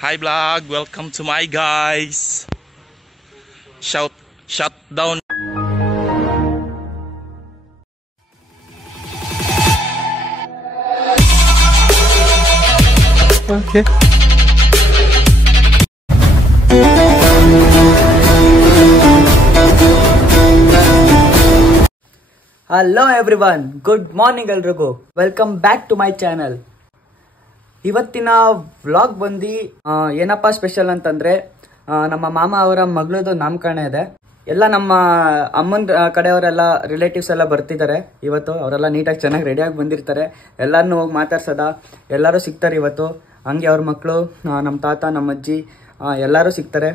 Hi vlog, welcome to my guys. Shut down. Okay. Hello everyone, good morning ಎಲ್ರಿಗೂ. Welcome back to my channel. ಇವತ್ತಿನ vlog ಬಂದು ಏನಪ್ಪ special ಅಂತಂದ್ರೆ ನಮ್ಮ ಮಾಮ ಅವರ ಮಗಳದು ನಾಮಕರಣ ಇದೆ. ಎಲ್ಲ ನಮ್ಮ ಅಮ್ಮನ ಕಡೆಯವರೆಲ್ಲ ರಿಲೇಟಿವ್ಸ್ ಎಲ್ಲ ಬರ್ತಿದ್ದಾರೆ ಇವತ್ತು. ಅವರೆಲ್ಲ ನೀಟಾಗಿ ಚೆನ್ನಾಗಿ ರೆಡಿಯಾಗಿ ಬಂದಿರ್ತಾರೆ. ಎಲ್ಲರನ್ನೂ ಹೋಗಿ ಮಾತಾಡ್ಸೋದ, ಎಲ್ಲರೂ ಸಿಗ್ತಾರೆ ಇವತ್ತು. ಹಂಗೆ ಅವ್ರ ಮಕ್ಕಳು, ನಮ್ಮ ತಾತ, ನಮ್ಮ ಅಜ್ಜಿ ಎಲ್ಲರೂ ಸಿಗ್ತಾರೆ.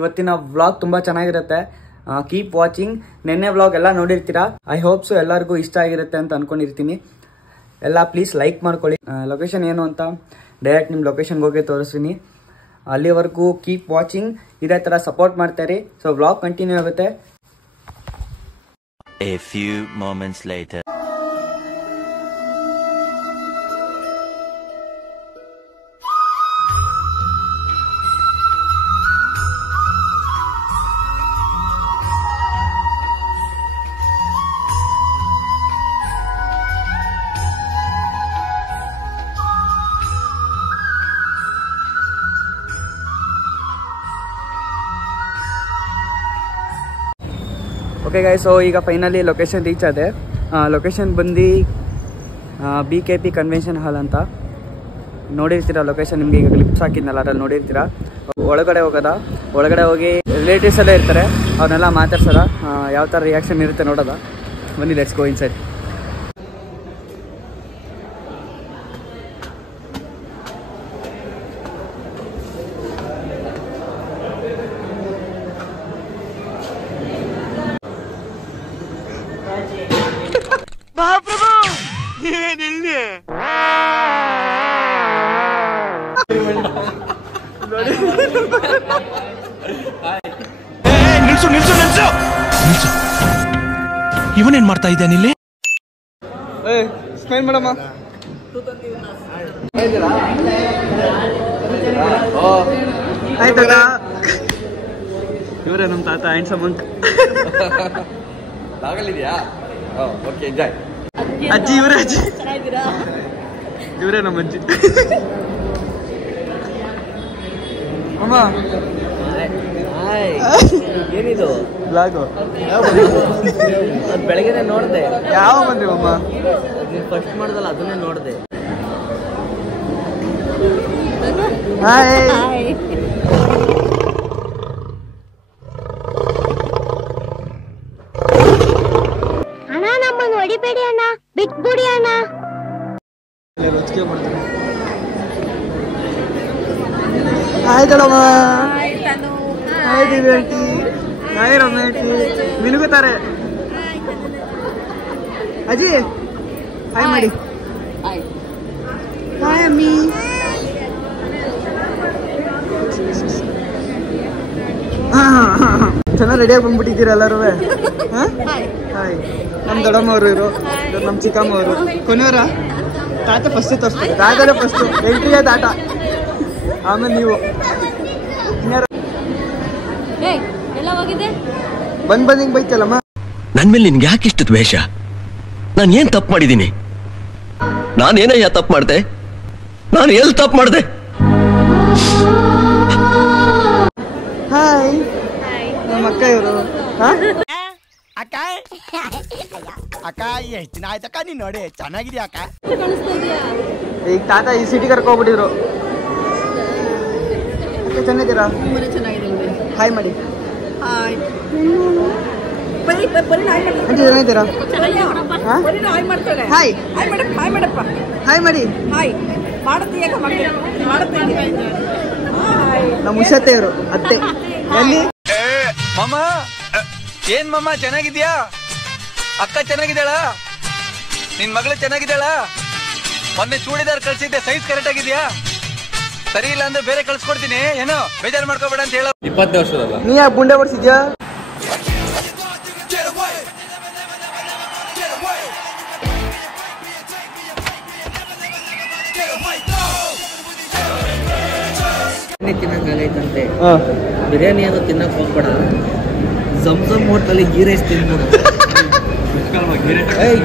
ಇವತ್ತಿನ ವ್ಲಾಗ್ ತುಂಬ ಚೆನ್ನಾಗಿರುತ್ತೆ. Keep watching. ನೆನ್ನೆ ವ್ಲಾಗ್ ಎಲ್ಲ ನೋಡಿರ್ತೀರಾ. ಐ ಹೋಪ್ ಸೊ ಎಲ್ಲರಿಗೂ ಇಷ್ಟ ಆಗಿರುತ್ತೆ ಅಂತ ಅನ್ಕೊಂಡಿರ್ತೀನಿ. ಎಲ್ಲ ಪ್ಲೀಸ್ ಲೈಕ್ ಮಾಡ್ಕೊಳ್ಳಿ. ಲೊಕೇಶನ್ ಏನು ಅಂತ ಡೈರೆಕ್ಟ್ ನಿಮ್ಮ ಲೊಕೇಶನ್ಗೆ ಹೋಗಿ ತೋರಿಸ್ತೀನಿ. ಅಲ್ಲಿವರೆಗೂ ಕೀಪ್ ವಾಚಿಂಗ್. ಇದೇ ಥರ ಸಪೋರ್ಟ್ ಮಾಡ್ತಾರೆ. ಸೊ ವ್ಲಾಗ್ ಕಂಟಿನ್ಯೂ ಆಗುತ್ತೆ. A few moments later. Okay guys, so ಈಗ ಫೈನಲಿ ಲೊಕೇಶನ್ ರೀಚ್ ಆದೆ. ಲೊಕೇಶನ್ ಬಂದು BKP ಕನ್ವೆನ್ಷನ್ ಹಾಲ್ ಅಂತ ನೋಡಿರ್ತೀರಾ. ಲೊಕೇಶನ್ ನಿಮಗೆ ಈಗ ಕ್ಲಿಪ್ಸ್ ಹಾಕಿದ್ನಲ್ಲ, ಅದ್ರಲ್ಲಿ ನೋಡಿರ್ತೀರಾ. ಒಳಗಡೆ ಹೋಗೋದ, ಒಳಗಡೆ ಹೋಗಿ ರಿಲೇಟಿವ್ಸ್ ಎಲ್ಲ ಇರ್ತಾರೆ, ಅವ್ರನ್ನೆಲ್ಲ ಮಾತಾಡ್ಸೋದ. ಯಾವ ಥರ ರಿಯಾಕ್ಷನ್ ಇರುತ್ತೆ ನೋಡೋದ. ಬನ್ನಿ, ಲೆಟ್ಸ್ ಗೋ ಇನ್ಸೈಡ್. ನಿಲ್ಸು. ಇವನೇನ್ ಮಾಡ್ತಾ ಇದ್ದಾನೆ ಇಲ್ಲಿ? ಸ್ಮೈಲ್ ಮಾಡಮ್ಮ. ಆಯ್ತಲ್ಲ, ಇವರೇ ನಮ್ಮ ತಾತ ಹ್ಯಾಂಡ್ಸಮ್ ಅಂಕ್. ಅಜ್ಜಿ ಇವರೇ, ಅಜ್ಜಿ ಇವರೇ ನಮ್ಮ ಅಜ್ಜಿ. ಅಮ್ಮ ಏನಿದು ಬ್ಲಾಗು ಬೆಳಗ್ಗೆ ನೋಡಿದೆ. ಯಾವ ಬಂದ್ರಿ ಅಮ್ಮ? ನೀನು ಫಸ್ಟ್ ಮಾಡ್ದಲ್ಲ ಅದನ್ನೇ ನೋಡಿದೆ. ಅಣ್ಣ ನಮ್ಮನ್ನು ಹೊಡಿಬೇಡಿ ಅಣ್ಣ, ಬಿಟ್ಬಿಡಿ ಅಣ್ಣ. ರುಚಿಗೆ ಮಾಡ್ತೀನಿ. ಆಯ್ತಳಮ್ಮ. ಹಾಯ್ ದಿವ್ಯ ಆಂಟಿ, ಹಾಯ್ ರಮ್ಯ ಆಂಟಿ, ಮಿನುಗುತ್ತಾರೆ. ಅಜ್ಜಿ ಹಾಯ್ ಮಾಡಿ. ಹಾಯ್ ಅಮ್ಮಿ. ಚೆನ್ನಾಗಿ ರೆಡಿಯಾಗಿ ಬಂದ್ಬಿಟ್ಟಿದ್ದೀರ ಎಲ್ಲರೂ. ಹಾಯ್. ನಮ್ಮ ದೊಡ್ಡಮ್ಮವರು ಇವರು, ನಮ್ಮ ಚಿಕ್ಕಮ್ಮವರು. ಕೊನೆಯವರ ತಾತ ಫಸ್ಟ್ ತೋರಿಸ್ತಾರೆ. ತಾತನೇ ಫಸ್ಟು ಎಂಟ್ರಿಗೆ ತಾತ, ಆಮೇಲೆ ನೀವು. ಬಂದ್ ಹಿಂಗ್ ಬೈತಲ್ಲಮ್ಮ. ನನ್ ಮೇಲೆ ನಿನ್ಗೆ ಯಾಕೆ ಇಷ್ಟು ದ್ವೇಷ? ನಾನು ಏನ್ ತಪ್ಪು ಮಾಡಿದ್ದೀನಿ? ನಾನೇನಯ್ಯ ತಪ್ಪು ಮಾಡ್ದೆ? ನಾನು ಎಲ್ಲಿ ತಪ್ಪು ಮಾಡ್ದೆ? ಹಾಯ್, ನಮ್ಮ ಅಕ್ಕ ಇವರು. ಅಕ್ಕ ಅಕ್ಕ ಎಷ್ಟು ದಿನ ಆಯ್ತಕ್ಕ ನೀನ್ ನೋಡಿ, ಚೆನ್ನಾಗಿದ್ಯಾ ಅಕ್ಕ? ಈಗ ತಾತ ಈ ಸಿಟಿ ಕರ್ಕೊಂಡ್ಬಿಟ್ಟಿದ್ರು. ಅಕ್ಕ ಚೆನ್ನಾಗಿದ್ದೀರಾ? ಹಾಯ್ ಮಾಡಿ. ಆಂಟಿ ಚೆನ್ನಾಗಿದ್ದೀರಾ? ಹಾಯ್ ಹಾಯ್ ಮಾಡಿ. ನಮ್ಮ ಉಷತ್ತೆ ಇವರು ಅತ್ತೆ. ಎಲ್ಲಿ ಮಾಮ? ಏನ್ ಮಾಮ ಚೆನ್ನಾಗಿದ್ಯಾ? ಅಕ್ಕ ಚೆನ್ನಾಗಿದ್ದಾಳ? ನಿನ್ ಮಗಳು ಚೆನ್ನಾಗಿದ್ದಾಳ? ಮೊನ್ನೆ ಚೂಡಿದಾರ್ ಕಳ್ಸಿದ್ದೆ, ಸೈಜ್ ಕರೆಕ್ಟ್ ಆಗಿದ್ಯಾ? ಸರಿ ಇಲ್ಲ ಅಂದ್ರೆ ಬೇರೆ ಕಳ್ಸ್ಕೊಡ್ತೀನಿ, ಏನೋ ಬೇಜಾರು ಮಾಡ್ಕೋಬೇಡ ಅಂತ ಹೇಳೋ. 20 ವರ್ಷದಲ್ಲ ನೀ ಯಾಕೆ ಬುಂಡೆ ಬರ್ಸಿದ್ಯಾ? ಬಿರಿಯಾನಿ ತಿನ್ನಂಗಾಗೈತಂತೆ. ಬಿರಿಯಾನಿ ಅದು ತಿನ್ನಕ್ ಹೋಗ್ಬೇಡ, ಜಮ್ ಹೋಟೆಲ್ ಗೀ ರೈಸ್ ತಿನ್ಬೋದು.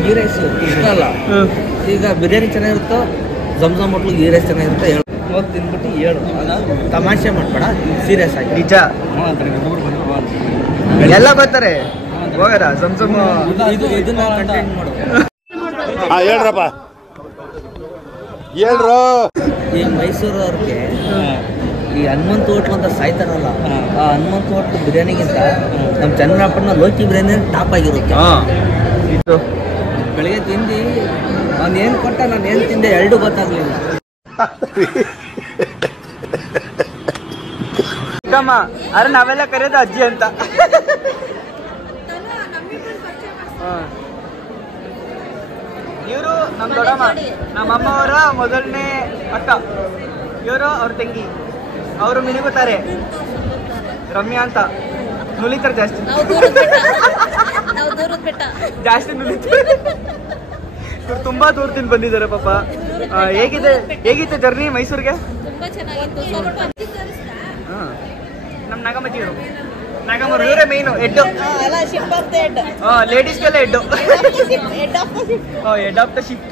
ಗೀ ರೈಸ್ ಇಷ್ಟ ಅಲ್ಲ. ಈಗ ಬಿರಿಯಾನಿ ಚೆನ್ನಾಗಿರುತ್ತೋ ಜಮ್ ಹೋಟ್ಲ್ ಗೀ ರೈಸ್ ಚೆನ್ನಾಗಿರುತ್ತೋ ಹೇಳು, ಹೋಗಿ ತಿನ್ಬಿಟ್ಟು ಹೇಳು. ತಮಾಷೆ ಮಾಡ್ಬೇಡ, ಸೀರಿಯಸ್ ಆಗಿ. ನಿಜ ಎಲ್ಲ ಬರ್ತಾರೆ ಹೋಗರ ಜಮ್ ಇದನ್ನ ಕಂಟೆಂಟ್ ಮಾಡು. ಹೇಳ್ರಪ್ಪ ಹೇಳ್ರು. ಈ ಮೈಸೂರು ಅವ್ರಿಗೆ ಈ ಹನುಮಂತ ಹೋಟ್ಲು ಅಂತ ಸಾಯ್ತಾರಲ್ಲ, ಆ ಹನುಮಂತ ಹೋಟ್ಲು ಬಿರಿಯಾನಿಗಿಂತ ನಮ್ಮ ಚನ್ನರಾಪಟ್ಟಣ ಲೋಕಿ ಬಿರಿಯಾನಿ ಟಾಪ್ ಆಗಿರುತ್ತೆ. ಬೆಳಿಗ್ಗೆ ತಿಂದು ಅವ್ನು ಏನು ಕೊಟ್ಟ, ನಾನು ಏನು ತಿಂದೆ ಎರಡು ಗೊತ್ತಾಗ್ಲಿಲ್ಲ. ಅರೆ ನಾವೆಲ್ಲ ಕರೆಯೋದು ಅಜ್ಜಿ ಅಂತ. ಇವರು ನಮ್ಮ ದೊಡ್ಡಮ್ಮ, ನಮ್ಮಮ್ಮ ಅವರ ಮೊದಲನೇ ಅಕ್ಕ. ಇವರು ಅವ್ರ ತಂಗಿ. ಅವರು ಮಿನಿಗುತ್ತಾರೆ, ರಮ್ಯಾ ಅಂತ. ನುಲಿತಾರೆ ಜಾಸ್ತಿ, ಜಾಸ್ತಿ ನುಲಿತಾರೆ. ಇವ್ರು ತುಂಬಾ ದೂರದಿಂದ ಬಂದಿದ್ದಾರೆ ಪಾಪ. ಹೇಗಿತ್ತು ಜರ್ನಿ ಮೈಸೂರಿಗೆ? ನಮ್ಮ ನಾಗಮ್ಮಜಿಯವರು, ನಾಗಮ್ಮರು ಇವರೇ ಮೇಯ್ನು ಹೆಡ್. ಲೇಡೀಸ್ಗೆಲ್ಲ ಹೆಡ್ ಆಫ್ ದ ಶಿಪ್.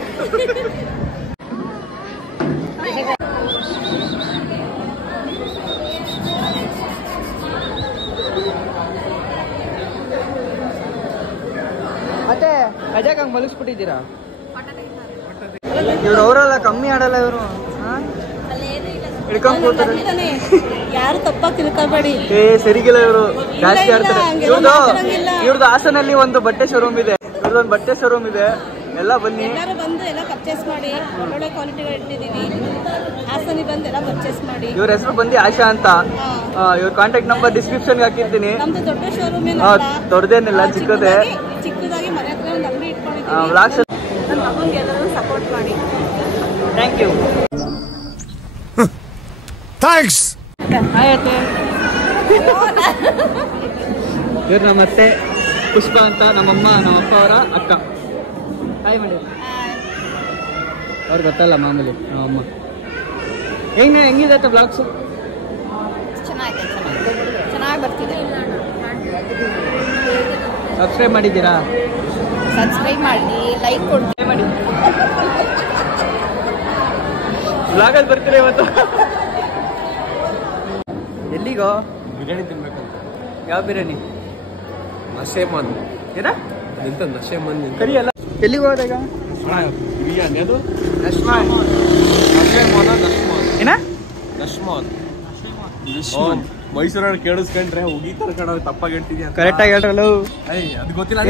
ಮತ್ತೆ ಅಜಾಕ್ ಹಂಗೆ ಮಲಗಿಸ್ಬಿಟ್ಟಿದ್ದೀರಾ? ಇವ್ರು ಅವರೆಲ್ಲ ಕಮ್ಮಿ ಆಡಲ್ಲ ಇವರು. ಯಾರು ತಪ್ಪಾಗಿ ತಿಳ್ಕೊಬೇಡಿ. ಸರಿಗಿಲ್ಲ ಇವರು, ಜಾಸ್ತಿ ಆಡ್ತಾರೆ. ಇವ್ರದ್ದು ಹಾಸನಲ್ಲಿ ಒಂದು ಬಟ್ಟೆ ಶೋರೂಮ್ ಇದೆ, ಇವ್ರದೊಂದು ಬಟ್ಟೆ ಶೋರೂಮ್ ಇದೆ. ಎಲ್ಲ ಬನ್ನಿ, ಎಲ್ಲರೂ ಬಂದು ಎಲ್ಲ ಪರ್ಚೇಸ್ ಮಾಡಿ. ಒಳ್ಳೊಳ್ಳೆ ಕ್ವಾಲಿಟಿ ಇಟ್ಟಿದ್ದೀವಿ. ಹಾಸನಿಗೆ ಬಂದು ಎಲ್ಲ ಪರ್ಚೇಸ್ ಮಾಡಿ. ಇವ್ರ ಹೆಸರು ಬಂದು ಆಶಾ ಅಂತ. ಇವ್ರ ಕಾಂಟ್ಯಾಕ್ಟ್ ನಂಬರ್ ಡಿಸ್ಕ್ರಿಪ್ಷನ್ಗೆ ಹಾಕಿರ್ತೀನಿ. ನಮ್ದು ದೊಡ್ಡ ಶೋರೂಮ್ ದೊಡ್ಡದೇನಿಲ್ಲ, ಚಿಕ್ಕದೇ. ಚಿಕ್ಕದಾಗಿ ಮನೆ ಹತ್ರ ಒಂದು ಅಂಗಡಿ ಇಟ್ಕೊಂಡಿದ್ದೀವಿ. ನನ್ನ ಮಗನಿಗೆ ಎಲ್ಲರೂ ಸಪೋರ್ಟ್ ಮಾಡಿ. Thank you. ಥ್ಯಾಂಕ್ಸ್. ಇವ್ರು ನಮ್ಮ ಅತ್ತೆ ಪುಷ್ಪ ಅಂತ, ನಮ್ಮಮ್ಮ ನಮ್ಮಪ್ಪ ಅವರ ಅಕ್ಕ. ಹಾಯ್ ಮಾಡಿ. ಅವ್ರಿಗೆ ಗೊತ್ತಲ್ಲ ಮಾಮೂಲಿ ನಮ್ಮಮ್ಮ. ಹೆಂಗಿದೆ ಬ್ಲಾಗ್ಸು? ಚೆನ್ನಾಗಿ ಬರ್ತಿದೆ. ಸಬ್ಸ್ಕ್ರೈಬ್ ಮಾಡಿದ್ದೀರಾ? ಸಬ್ಸ್ಕ್ರೈಬ್ ಮಾಡಿ, ಲೈಕ್ ಕೊಡಿ ಮಾಡಿ. ಬ್ಲಾಗಲ್ಲಿ ಬರ್ತೀರಾ ಇವತ್ತು? ಎಲ್ಲಿಗೋ? ಬಿರಿಯಾನಿ ತಿನ್ಬೇಕಂತ. ಯಾವ ಬಿರಿಯಾನಿ? ನಶೇಮನ್. ಏನ ಎಂತ ನಶೇಮನ್? ಕರಿ ಅಲ್ಲ. ಎಲ್ಲಿಗೆ ಹೋದಾಗ? ಬಿರಿಯಾನಿ ಅದು ನಶ್ಮಾನ್. ನಶೇಮನ ನಶ್ಮಾನ್. ಏನ ನಶ್ಮಾನ್. ಮೈಸೂರಲ್ಲಿ ಕೇಳಿಸ್ಕೊಂಡ್ರೆ ಉಗೀತರ ಕಡೆ ತಪ್ಪಾಗಿ ಹೇಳ್ತಿದ್ಯಾ? ಕರೆಕ್ಟಾಗಿ ಹೇಳ್ರಲ್ಲ. ಅದು ಗೊತ್ತಿಲ್ಲ.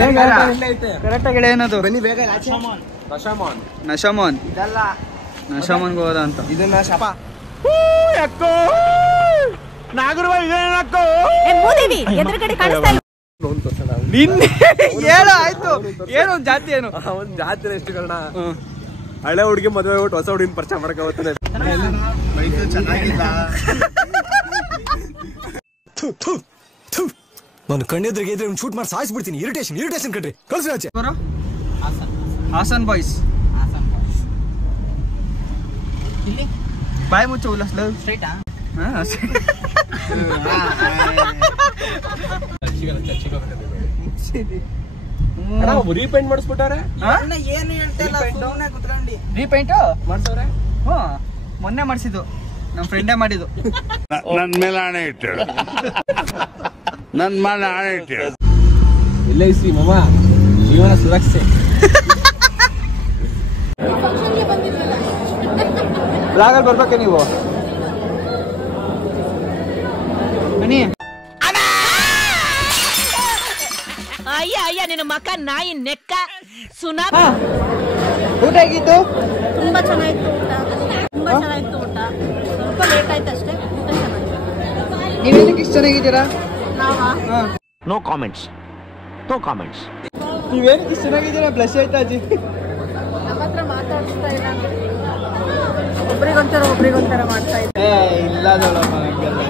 ಕರೆಕ್ಟಾಗಿ ಹೇಳಿ ಏನದು? ಬನ್ನಿ ಬೇಗ. ನಶಾಮಾನ್. ನಶಾಮೋನ್. ಇದಲ್ಲ, ನಶಾಮೋನ್ಗೆ ಹೋದ ಅಂತ. ಇದನ್ನ ಶಪ ಎದುರುಗಡೆ ಕಾಣಿಸ್ತಾ ಇಲ್ಲ. ನಿನ್ನೆ ಏನು ಆಯ್ತು? ಏನೋ ಒಂದು ಜಾತಿ, ಏನು ಒಂದು ಜಾತಿ ಎಷ್ಟು ಕಾರಣ. ಹಳೆ ಹುಡುಗಿ ಮದುವೆ ಬಿಟ್ಟು ಹೊಸ ಹುಡುಗಿನ ಪರಿಚಯ ಮಾಡಕ್ಕೆ ನಾನು ಕಣ್ಣೆದ್ರಿಗೆ ಇದ್ರೆ ಶೂಟ್ ಮಾಡಿ ಸಾಯಿಸ್ಬಿಡ್ತೀನಿ. ಇರಿಟೇಷನ್ ಕಣ್ರಿ. ಕಳ್ಸಿ ಆಚೆ. ಹಾಸನ್ ಬಾಯ್ಸ್. ಬಾಯ್ ಮುಚ್ಚ ಉಲ್ಲಾಸ್ ಲವ್. ಸ್ಟ್ರೈಟಾ? ರೀಪೇಂಟ್ ಮಾಡಿಸ್ಬಿಟ್ಟಾರೆ. ಏನು ಹೇಳ್ತಿಲ್ಲ, ರೀಪೇಂಟ್ ಮಾಡ್ಸವ್ರೆ. ಮೊನ್ನೆ ಮಾಡಿಸಿದ್ದು, ನಮ್ಮ ಫ್ರೆಂಡೇ ಮಾಡಿದ್ದು. ನನ್ ಮೇಲೆ ಆಣೆ ಇಟ್ಟಳು. ನನ್ ಮೇಲೆ ಆಣೆ ಇಟ್ಟಳು. LIC ಮಮ್ಮ, ಜೀವನ ಸುರಕ್ಷೆ. ಬ್ಲಾಗಲ್ಲಿ ಬರ್ಬೇಕೆ ನೀವು? ಬನ್ನಿ. ಅಯ್ಯ ಅಯ್ಯ ನಿನ್ನ ಮಕ್ಕ ನಾಯಿ ನೆಕ್ಕ ಸುನಾ. ಊಟ ಹೇಗಿತ್ತು? ತುಂಬಾ ಚೆನ್ನಾಗಿತ್ತು ಊಟ. ತುಂಬಾ ಚೆನ್ನಾಗಿತ್ತು ಊಟ. ಸ್ವಲ್ಪ ಲೇಟ್ ಆಯ್ತು ಅಷ್ಟೇ. ಊಟ ಚೆನ್ನಾಗಿತ್ತು. ನೀವೇನಕ್ಕೆ ಇಷ್ಟು ಚೆನ್ನಾಗಿದ್ದೀರಾ? ನಾವಾ? No comments. ನೀವೇನಕ್ಕೆ ಇಷ್ಟು ಚೆನ್ನಾಗಿದ್ದೀರಾ? ಬ್ಲಶ್ ಆಯ್ತಾ ಅಜ್ಜಿ? ನಮ್ಮ ಹತ್ರ ಮಾತಾಡಿಸ್ತಾ ಇಲ್ಲ. ಒಬ್ರಿಗೊಂಥರ ಮಾಡ್ತಾ ಇದ್ದೆ. ಇಲ್ಲ ದೊಡ್ಡಮ್ಮ, ಹಂಗೆಲ್ಲ.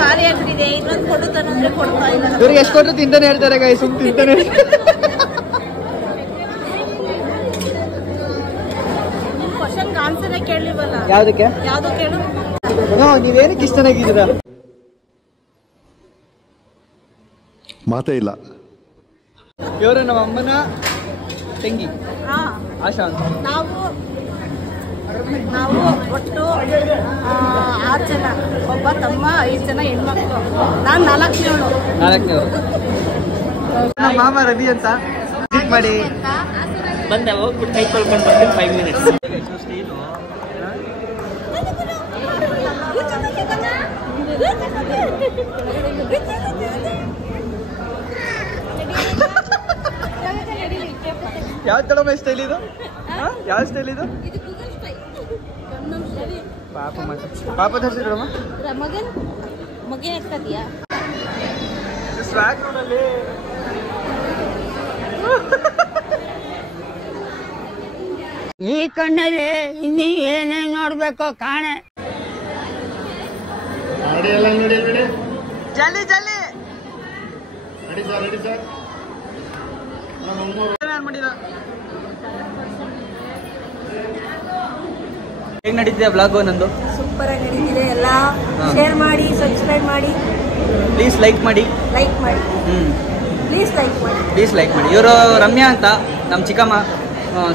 ಖಾಲಿ ಆಗ್ತಿದೆ. ಇನ್ನೊಂದು ಕೊಡುತ್ತಾನಂದ್ರೆ ಕೊಡ್ತಾ ಇಲ್ಲ. ಇವ್ರಿಗೆ ಎಷ್ಟು ಕೊಟ್ಟರು ತಿಂತಾನೆ ಹೇಳ್ತಾರೆ ಗೈ, ಸುಮ್ ತಿಂತಾನೆ. ಆನ್ಸರೇ ಕೇಳಿವಲ್ಲ. ಯಾವ್ದಕ್ಕೆ? ಯಾವ್ದು ಕೇಳು. ನೀವೇನಕ್ಕೆ ಇಷ್ಟನಾಗಿದ್ದೀರಾ? ಮಾತೇ ಇಲ್ಲ. ಇವರು ನಮ್ಮ ಅಮ್ಮನ ತಂಗಿ ಆಶಾ ಅಂತ. ನಾವು ಒಟ್ಟು 6 ಜನ, ಒಬ್ಬ ತಮ್ಮ, 5 ಜನ ಹೆಣ್ಮಕ್ಳು. ನಾನು 4ನೇವಳು. ನಮ್ಮ ಮಾಮ ರವಿ ಅಂತ. ಮಾಡಿ ಬಂದೆ ಹೋಗ್ಬಿಟ್ಟು ಕೈ ತೊಳ್ಕೊಂಡು ಬರ್ತೀನಿ 5 ಮಿನಿಟ್ಸ್. ಯಾವ ತಡಮ ಸ್ಟೈಲ್ ಇದು? ಯಾವ ಸ್ಟೈಲ್ ಇದು? ಪಾಪ ಧರಿಸಿದ್ರಮ್ಮ ಮಗ ಎತ್ತದ್ಯಾ ಈ ಕಣ್ಣಲ್ಲಿ ಇನ್ನೀ ಏನೇನ್ ನೋಡ್ಬೇಕೋ ಕಾಣೆ. ಜಲ್ಲಿ ಜಲ್ಲಿ ಹೇಗ್ ನಡೀತಿದೆ ಬ್ಲಾಗ್ ನಂದು? ಸೂಪರ್ ಆಗಿ ನಡೀತಿದೆ. ಎಲ್ಲ ಶೇರ್ ಮಾಡಿ, ಸಬ್ಸ್ಕ್ರೈಬ್ ಮಾಡಿ, ಪ್ಲೀಸ್ ಲೈಕ್ ಮಾಡಿ. ಪ್ಲೀಸ್ ಲೈಕ್ ಮಾಡಿ. ಇವರು ರಮ್ಯಾ ಅಂತ ನಮ್ಮ ಚಿಕ್ಕಮ್ಮ,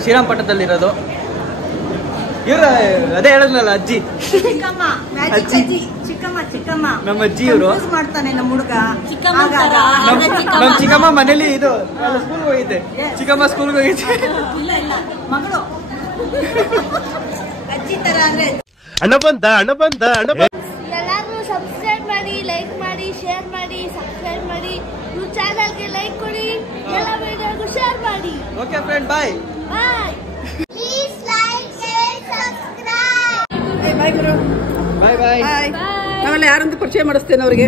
ಶ್ರೀರಂಗಪಟ್ಟಣದಲ್ಲಿರೋದು. ಇವ್ರ ಅದೇ ಹೇಳಿದ್ನಲ್ಲ ಅಜ್ಜಿ, ಚಿಕ್ಕಮ್ಮ ನಮ್ಮ ಅಜ್ಜಿ ಇವರು. ಮಾಡ್ತಾನೆ ನಮ್ಮ ಹುಡುಗ. ನಮ್ಮ ಚಿಕ್ಕಮ್ಮ ಮನೇಲಿ ಇದು ಸ್ಕೂಲ್ಗೆ ಹೋಗಿದ್ದೆ. ಚಿಕ್ಕಮ್ಮ ಸ್ಕೂಲ್ಗೆ ಹೋಗಿದ್ದೆ. ಇಲ್ಲ ಮಗಳು ಅಜ್ಜಿ ತರ ಅಂದ್ರೆ ಹಣ ಬಂದ. ಎಲ್ಲಾದ್ರೂ ಸಬ್ಸ್ಕ್ರೈಬ್ ಮಾಡಿ, ಲೈಕ್ ಮಾಡಿ, ಶೇರ್ ಮಾಡಿ, ಸಬ್ಸ್ಕ್ರೈಬ್ ಮಾಡಿ, ಇವ್ರ ಚಾನಲ್ಗೆ ಲೈಕ್ ಕೊಡಿ, ಎಲ್ಲ ವಿಡಿಯೋಗೂ ಶೇರ್ ಮಾಡಿ. Okay friend, bye. Please like, share, subscribe. Bye ಗುರು. ಬಾಯ್. ನಾವೆಲ್ಲ ಯಾರಂತ ಪರಿಚಯ ಮಾಡಿಸ್ತೇನೆ ಅವ್ರಿಗೆ.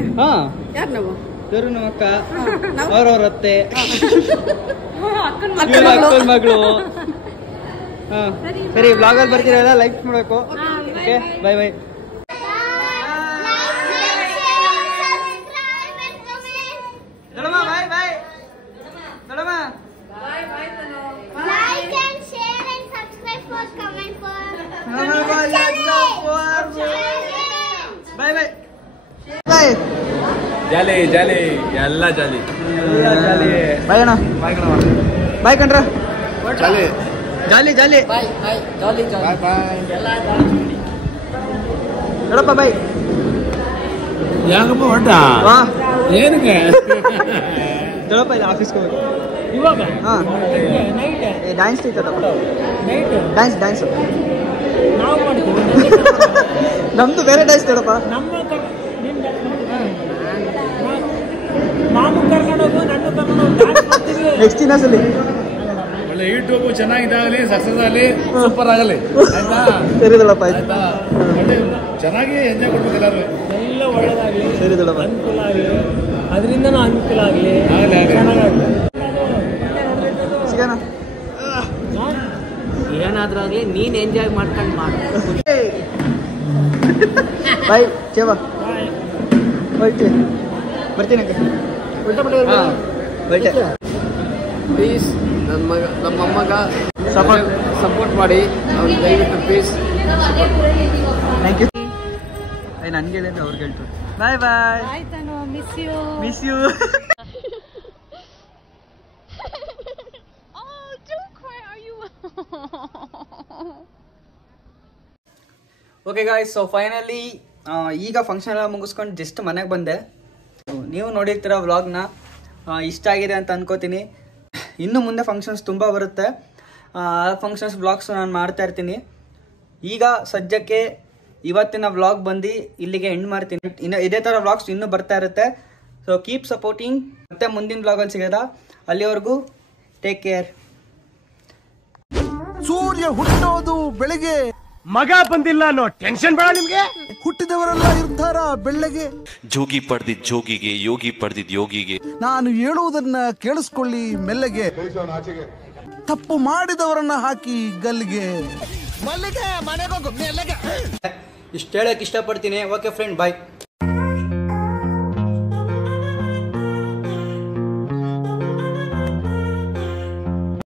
ಯಾರು ನಾವು? ಇವರು ನಮ್ಮ ಅಕ್ಕ, ಅವ್ರವ್ರ ಅತ್ತೆ, ಅಕ್ಕನ ಮಗಳು. ಸರಿ, ಬ್ಲಾಗಲ್ಲಿ ಬರ್ತೀರಲ್ಲ, ಲೈಕ್ ಮಾಡಬೇಕು. Okay, bye. Like and share and subscribe for comment for. Bye. Jolly ಎಲ್ಲ ಜಾಲಿ. ಬಾಯ್ ಅಣ್ಣ. ಬಾಯ್ ಕಣ್ರ. ಜಾಲಿ. ನೋಡಪ್ಪ, ಬಾಯ್. ಯಾಕಪ್ಪ ಹೊಟ್ಟ ಏನಕ್ಕೆ ದೊಡಪ್ಪ ಇಲ್ಲ, ಆಫೀಸ್ಗೆ ಹೋಗಿ ಇವಾಗ ಡ್ಯಾನ್ಸ್ ಇರ್ತದಪ್ಪ. ಡ್ಯಾನ್ಸ್ ನಾವು ಮಾಡ್ತೀವಿ. ನಮ್ದು ಬೇರೆ ಡ್ಯಾನ್ಸ್ ದೊಡಪ್ಪ. ಮಾಮು ಕರ್ಕೊಂಡೋಗು, ನನ್ನ ಕರ್ಕೊಂಡೋಗು. ನೆಕ್ಸ್ಟ್ ಇನ್ನೊಂದ್ಸಲಿ ಒಳ್ಳೆ ಯೂಟ್ಯೂಬ್ ಚೆನ್ನಾಗಿದ್ದಾಗಲಿ, ಸಕ್ಸಸ್ ಆಗಲಿ, ಸೂಪರ್ ಆಗಲಿ. ಆಯ್ತಾ? ಸರಿ ದೊಡಪ್ಪ, ಆಯ್ತು. ಒಳ್ಳೆ ಚೆನ್ನಾಗಿ ಎಂಜಾಯ್ ಕೊಡ್ಬೇಕು ಎಲ್ಲರೂ. ಎಲ್ಲ ಒಳ್ಳೆದಾಗಲಿ, ಸರಿ ದೊಡಪ್ಪ. ಅನುಕೂಲ ಆಗಲಿ, ಅದರಿಂದನೂ ಅನುಕೂಲ ಆಗಲಿ. ಸಿಗೋಣ. ಏನಾದ್ರೂ ಆಗಲಿ, ನೀನ್ ಎಂಜಾಯ್ ಮಾಡ್ಕೊಂಡು ಮಾಡು. ಬಾಯ್ ಚೇವಾ. ಹೋಯ್ತು, ಬರ್ತೀನಿ. ಪ್ಲೀಸ್ ನಮ್ಮಮ್ಮಗ ಸಪೋರ್ಟ್ ಮಾಡಿ, ಅವ್ನು ದಯವಿಟ್ಟು ಪ್ಲೀಸ್ ಥ್ಯಾಂಕ್ ಯು. ನನಗೆ ಹೇಳಿ ಅಂತ ಅವ್ರಿಗೆ ಹೇಳ್ತಾರೆ. ಬಾಯ್. ಆಯ್ತಾನು, miss you. Okay guys, so finally ಈಗ ಫಂಕ್ಷನ್ ಎಲ್ಲ ಮುಗಿಸ್ಕೊಂಡು ಜಸ್ಟ್ ಮನೆಗೆ ಬಂದೆ. ನೀವು ನೋಡಿರ್ತೀರ ವ್ಲಾಗ್ನ, ಇಷ್ಟ ಆಗಿದೆ ಅಂತ ಅನ್ಕೋತೀನಿ. ಇನ್ನು ಮುಂದೆ ಫಂಕ್ಷನ್ಸ್ ತುಂಬ ಬರುತ್ತೆ. ಆ ಫಂಕ್ಷನ್ಸ್ ವ್ಲಾಗ್ಸ್ ನಾನು ಮಾಡ್ತಾ ಇರ್ತೀನಿ. ಈಗ ಸದ್ಯಕ್ಕೆ ಇವತ್ತಿನ ವ್ಲಾಗ್ ಬಂದು ಇಲ್ಲಿಗೆ ಎಂಡ್ ಮಾಡ್ತೀನಿ. ಇನ್ನು ಇದೇ ಥರ ವ್ಲಾಗ್ಸ್ ಇನ್ನೂ ಬರ್ತಾ ಇರುತ್ತೆ. So keep supporting. ಮತ್ತೆ ಮುಂದಿನ ವ್ಲಾಗಲ್ಲಿ ಸಿಗೋದ. ಅಲ್ಲಿವರೆಗೂ ಟೇಕ್ ಕೇರ್. ಸೂರ್ಯ ಹುಟ್ಟೋದು ಬೆಳಗ್ಗೆ, ಮಗ ಬಂದಿಲ್ಲ ಅನ್ನೋ ಟೆನ್ಷನ್ ಬೇಡ ನಿಮ್ಗೆ. ಹುಟ್ಟಿದವರೆಲ್ಲ ಇರ್ತಾರ ಬೆಳ್ಳಗೆ. ಜೋಗಿ ಪಡೆದಿದ್ ಜೋಗಿಗೆ, ಯೋಗಿ ಪಡೆದಿದ್ ಯೋಗಿಗೆ. ನಾನು ಹೇಳುವುದನ್ನ ಕೇಳಿಸ್ಕೊಳ್ಳಿ ಮೆಲ್ಲಗೆ. ತಪ್ಪು ಮಾಡಿದವರನ್ನ ಹಾಕಿ ಗಲ್ಲಿಗೆ. ಇಷ್ಟು ಹೇಳಕ್ ಇಷ್ಟಪಡ್ತೀನಿ. ಓಕೆ ಫ್ರೆಂಡ್, ಬಾಯ್.